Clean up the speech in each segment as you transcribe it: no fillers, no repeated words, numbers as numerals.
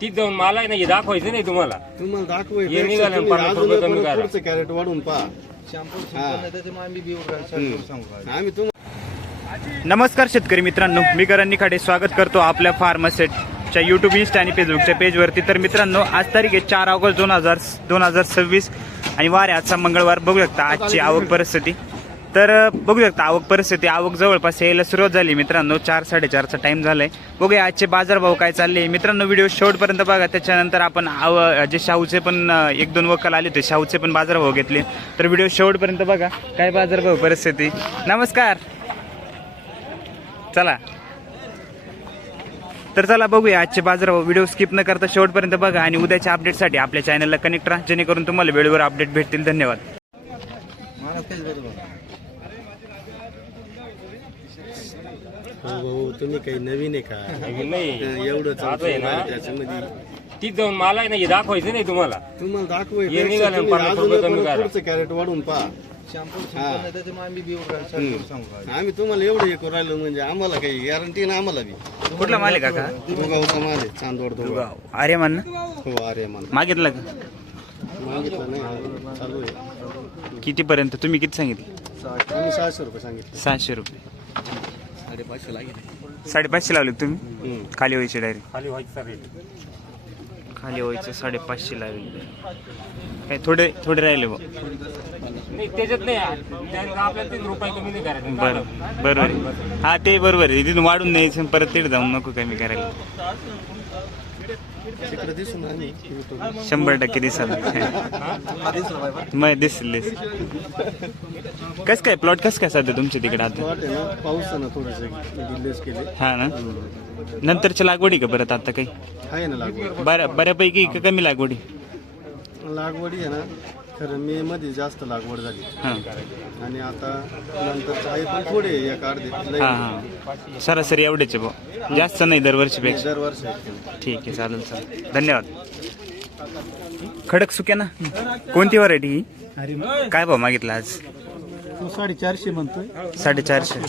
तीच जाऊन मला आहे ना हे दाखवायचं नाही तुम्हाला दाखवायचं हे निघालं 50 रुपये कमी करा. पुढचं कॅरेट वाढून पहा. आम्ही तुम्हाला नमस्कार शेतकरी मित्रांनो, मी करण निखाडे स्वागत करतो आपल्या फार्मासेटच्या यूट्यूब, इंस्टा आणि फेसबुकच्या पेजवरती. तर मित्रांनो, आज तारीख आहे 4 ऑगस्ट 2026 आणि वार आहे आजचा मंगळवार. बघू शकता आजची आवक परिस्थिती. तर बघू शकता आवक जवळपास यायला सुरुवात झाली मित्रांनो. 4-4:30चा टाइम झालाय. बघूया आजचे बाजारभाव काय चालले मित्रांनो. व्हिडिओ शेवटपर्यंत बघा. त्याच्यानंतर आपण जे शाहूचे पण 1-2 वक्कल आले होते, शाहूचे पण बाजारभाव घेतले. तर व्हिडिओ शेवटपर्यंत बघा काय बाजारभाव परिस्थिती. नमस्कार. चला तर चला बघूया आजचे बाजारभाव. व्हिडिओ स्किप न करता शेवटपर्यंत बघा आणि उद्याच्या अपडेटसाठी आपल्या चॅनलला कनेक्ट राहा, जेणेकरून तुम्हाला वेळेवर अपडेट भेटतील. धन्यवाद. हो, तुम्ही काही नवीन आहे का? नाही एवढं आहे ना, त्याच्यामध्ये तीच जाऊन मला आहे ना हे दाखवायचं नाही तुम्हाला तुम्हाला हे दाखवायचं निघालं तुम्ही 50 रुपये कमी अजून करा. पुढचं कॅरेट वाढून पहा. आम्ही तुम्हाला एवढं हे करू राहिलो म्हणजे आम्हाला काही गॅरंटी ना. आम्हाला बी कुठला माल आहे काका? दुगावचा माल आहे, चांदवड दुगाव. अरे मान हो, अरे माल मागितलं का? मागितलं नाही, चालू आहे. कितीपर्यंत तुम्ही किती सांगितले? आम्ही 600 रुपये सांगितले. 600 रुपये. 550 लागेल. 550 लावले तुम्ही? खाली व्हायचे डायरेक्ट खाली व्हायचं रेट खाली व्हायचं 550 लावले. काय थोडे राहिले बघ. नाही त्याच्यात नाही आपल्याला 3 रुपये कमी नाही करायचं. बरोबर. हा ते बरोबर आहे. तिथून वाढून न्यायचं परत तिथे जाऊन नको कमी करायला. तिकडे दिसून आम्ही 100% दिसाल. मग दिसेल. कस काय प्लॉट कस काय सध्या तुमच्या तिकडे आता? वाट आहे ना, पाऊस आहे ना, थोडेसे दिल्लेस केले. हा ना. नंतरच्या लागवडी का परत आता काही आहे ना लागवड. बऱ्यापैकी का कमी लागवडी? लागवडी आहे ना, खरं मे मध्ये जास्त लागवड झाली हा आणि आता नंतर आहे पण थोडे एक अर्धे हा हा सरासरी एवढेच आहे भाऊ, जास्त नाही दरवर्षीपेक्षा. दरवर्षी. ठीक आहे, चालेल. धन्यवाद. खडक सुक्या ना, कोणती व्हरायटी ही? काय भाव मागितला आज? 450 म्हणतोय. 450.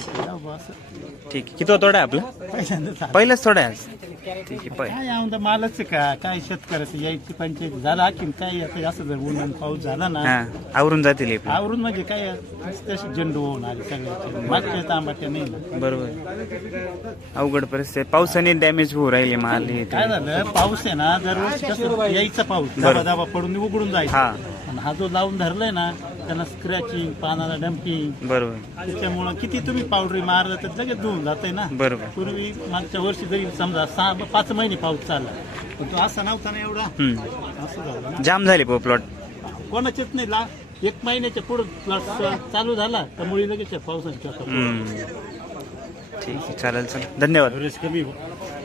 ठीक आहे. किती तोडा आहे आपला? पहिलाच तोडा आहे आज. ठीक आहे. काय मालच काय शेतकऱ्याचं यायची पंचायत झाला की काय आता असं जर ऊन पाऊस झाला ना हा आवरून जातील हे. आवरून म्हणजे काय तशी झेंडू होऊन आले सगळ्याचे. मागच्या तांबाट्या नाही ना. बरोबर. अवघड परिस्थिती. पावसाने डॅमेज होऊ राहिले माल हे. काय झालं, पाऊस आहे ना दरवर्षी कसं यायचा पाऊस दाबा पडून उघडून जायचा. हा आणि हा जो लावून धरलाय ना त्याला स्क्रॅचिंग, पानाला डम्पिंग, बरोबर. त्याच्यामुळं किती तुम्ही पावडरी मारलं तर लगेच धुवून जातंय ना. बरोबर. पूर्वी मागच्या वर्षी जरी समजा 5 महिने पाऊस चालला पण तो असा नव्हता ना एवढा. असं झालं ना, जाम झाले प्लॉट. कोणाचेच नाही. 1 महिन्याच्या पुढे प्लॉट चालू झाला तर मुळी लगेच पावसाच्या. ठीक आहे, चालेल. धन्यवाद. कमी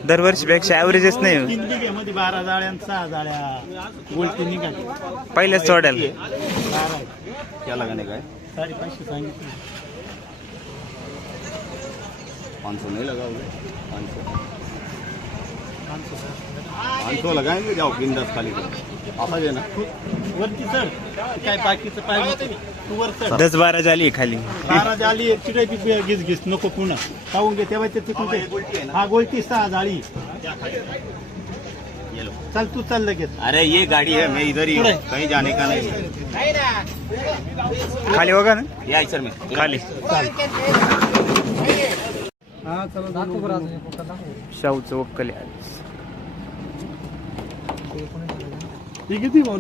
दरवर्षीपेक्षा ॲव्हरेजच नाही. 3 बिघ्यामध्ये 12 जाळ्या आणि 6 जाळ्या गोलटी निघाली पहिल्याच तोड्याला. 12 त्याला का नाही काय 550 सांगितलं. 500 नाही लगाओगे? 500 लगाएंगे. जाओ बिंदास खाली असा दे ना. वरती चढ, काय बाकीचं पाहिजे तू वर चढ. 10-12 झाली खाली. 12 जाळी चिडायची घिस नको पुन्हा पाहून घे. तेव्हा ते हा गोलटी 6 जाळी. चल तू चल लगेच. अरे ये गाड़ी है, मैं इधर ही हूँ, कहीं जाने का नहीं. खाली होगा ना. या सर में खाली. शाहूचं वक्कल आहे आज. ही किती भाऊ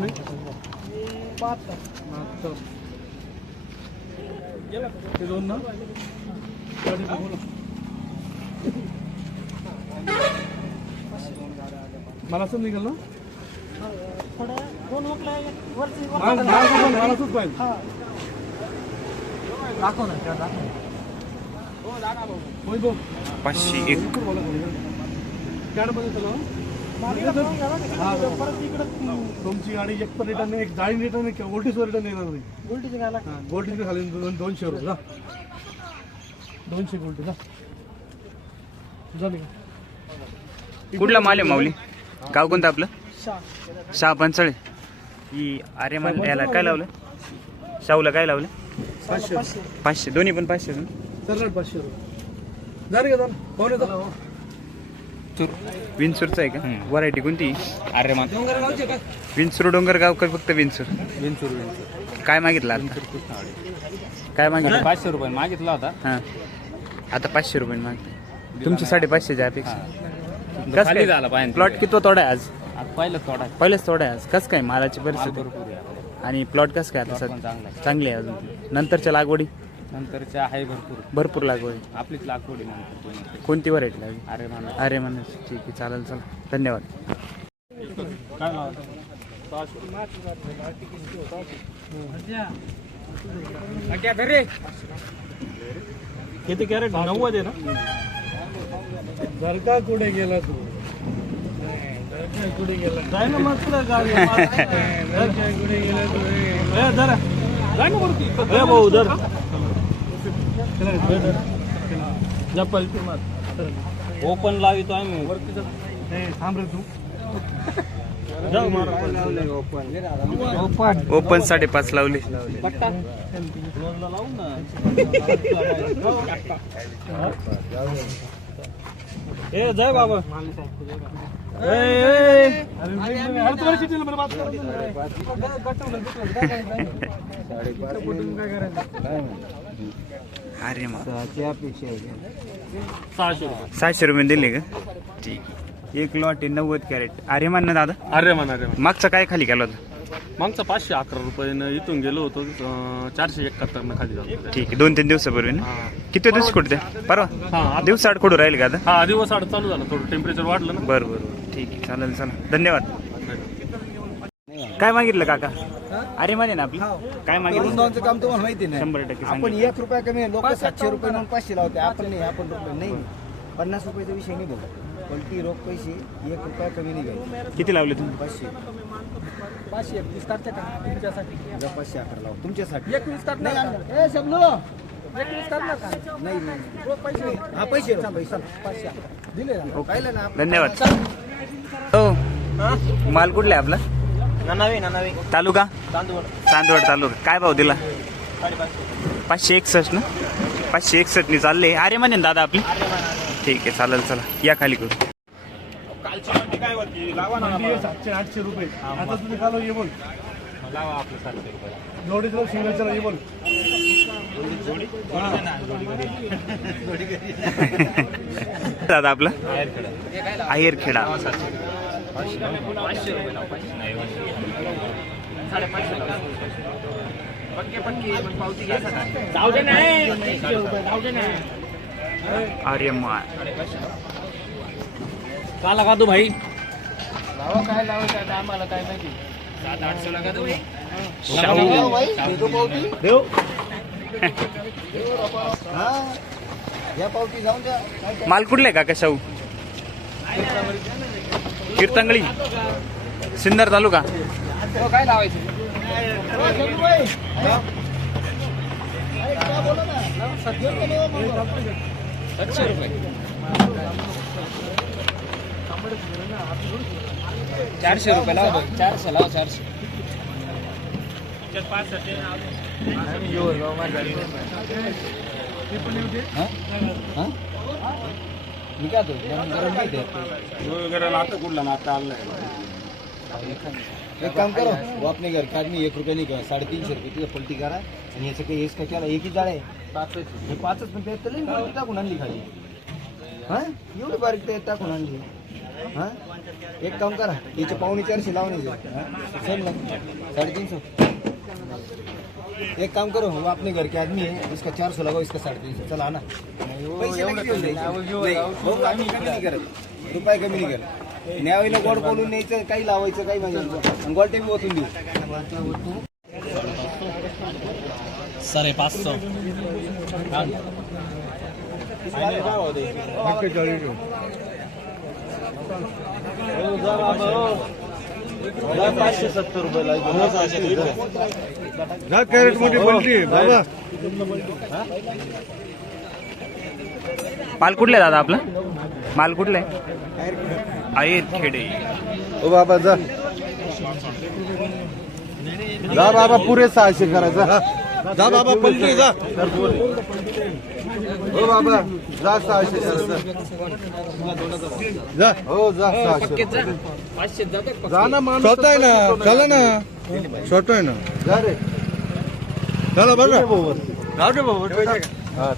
मला असं निघाल ना. दाखव ना 501. तुमची गाडी एक पण रिटर्न एक जाळी रिटर्न गोल्टीसवर रिटर्न येणार नाही. गोल्टी खाली 200 रुपये. 200 गोल्टी झाली. कुठला माल आहे माऊली? गाव कोणतं आपलं? शाह पंचळे. ही अरे मान याला काय लावलं? शाहूला काय लावलं? 500. दोन्ही पण 500. सरळ 500 रुपये झाले का? पाहुणे विंचूरचं आहे का व्हरायटी कोणती अरे मान विंचूर डोंगरगाव का फक्त विंचूर काय मागितलं आता काय मागितलं 500 रुपये मागितला होता. हां आता 500 रुपये मागते तुमची 550च्या अपेक्षा कसं खाली झाला पाहिजे प्लॉट किती तोडा आहे आज पहिलं थोडा पहिलेच तोडा आहे आज कसं काय मालाची परिस्थिती भरपूर आहे. आणि प्लॉट कसं काय आता पण सध्या चांगला आहे. चांगली आहे अजून नंतरच्या लागवडी नंतरच्या आहे भरपूर भरपूर लागवडी आपलीच लागवडी नंतर कोणती व्हरायटी लागली अरे मान अरे म्हणून ठीक आहे चालेल चला धन्यवाद किती कॅरेट 90 आहे ना जर का कुठे गेला तू कुठे गेला जाय ना मस्त गाडी कुठे गेला तू जरा जाय ना वरती भाऊ जर ओपन लावितो आम्ही वरती थांब रे तू जाऊ ओपन 5.5 लावली ए जय बाबा अरे मग 600 रुपये दिले का ठीक एक लॉट आहे 90 कॅरेट अरे मान ना दादा अरे मान मागचा काय खाली केला होता मागचा 511 रुपयानं इथून गेलो होतो 471 न खाली झालो. ठीक आहे 2-3 दिवसापूर्वी ना किती दिवस कुठे ते परवा दिवस आड कुठं राहील का आता हा दिवस आड चालू झालं थोडं टेम्परेचर वाढलं ना. बरं बरं ठीक आहे चालेल चला धन्यवाद काय मागितलं काका अरे म्हणे ना आपली काय मागितलं काम तुम्हाला माहिती नाही 100% आपण सांगितलं. 1 रुपया कमी लोक 700 रुपये म्हणून 500 लावते आपण नाही आपण रुपये नाही 50 रुपयाचा विषय नाही बोलत पलटी रोख पैसे 1 रुपया कमी नाही घ्यायचे किती लावले तुम्ही 500 21 काढते का तुमच्यासाठी 511 लाव तुमच्यासाठी 21 काढणार ए शब्दो 21 काढणार का नाही नाही पैसे हा पैसे 500 दिले ना पाहिलं ना धन्यवाद हो माल कुठला आहे आपला ननावे तालुका चांदवड तालुका काय भाव दिला 561 ना 561 नि चालले अरे म्हणे दादा आपली ठीक आहे चालेल चला या खाली करू 700-800 रुपये आता तुम्ही कालो ये बोल लावा आपलं 700 रुपये जोडीचं सिग्नेचर ये बोल दादा आपला आहेरखेडा अरे मा का लगा तू भाई काय लावायचं आम्हाला काय माहिती 700-800 लगा तू देव हा या पावती जाऊन द्या माल कुठले काका शाहू कीर्तंगळी सिन्नर तालुका काय लावायचं ₹400 लावा 400 लावा 400 मी काय एक काम करो वो अपने घर का आदमी 1 रुपया नहीं का 350 रुपये तुझं पलटी करा आणि याचं काही इसका केला एक ही जाळ आहे हे 5च पण ते तरी टाकून आणली खाली हा एवढी बारीक ते टाकून आणली हा एक काम करा याचे 450 लावणे चल ना 350 एक काम करो वो अपने घर के आदमी है इसका 400 लगाओ इसका 350 चला आना पैसे आम्ही कमी नाही करत रुपये कमी नाही करत न्यावाईला गोड बोलून न्यायचं काही लावायचं काही म्हणजे गोल्टे बी ओतून देऊ 570 रुपये कॅरेट मध्ये पलटी बाबा माल कुठले दादा आपला माल कुठले आहेरखेडे ओ बाबा जा जा बाबा पुरे 600 करायचा जा बाबा पलटी जा हो बाबा जा 600 जा हो जा 600 जा ना माणूस स्वतः आहे ना चला ना छोटं आहे ना जा रे चला बरं राहू दे भाऊ हा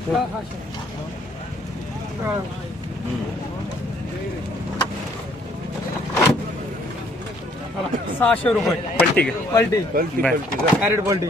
₹600 पलटी का पलटी बरं. कॅरेट पलटी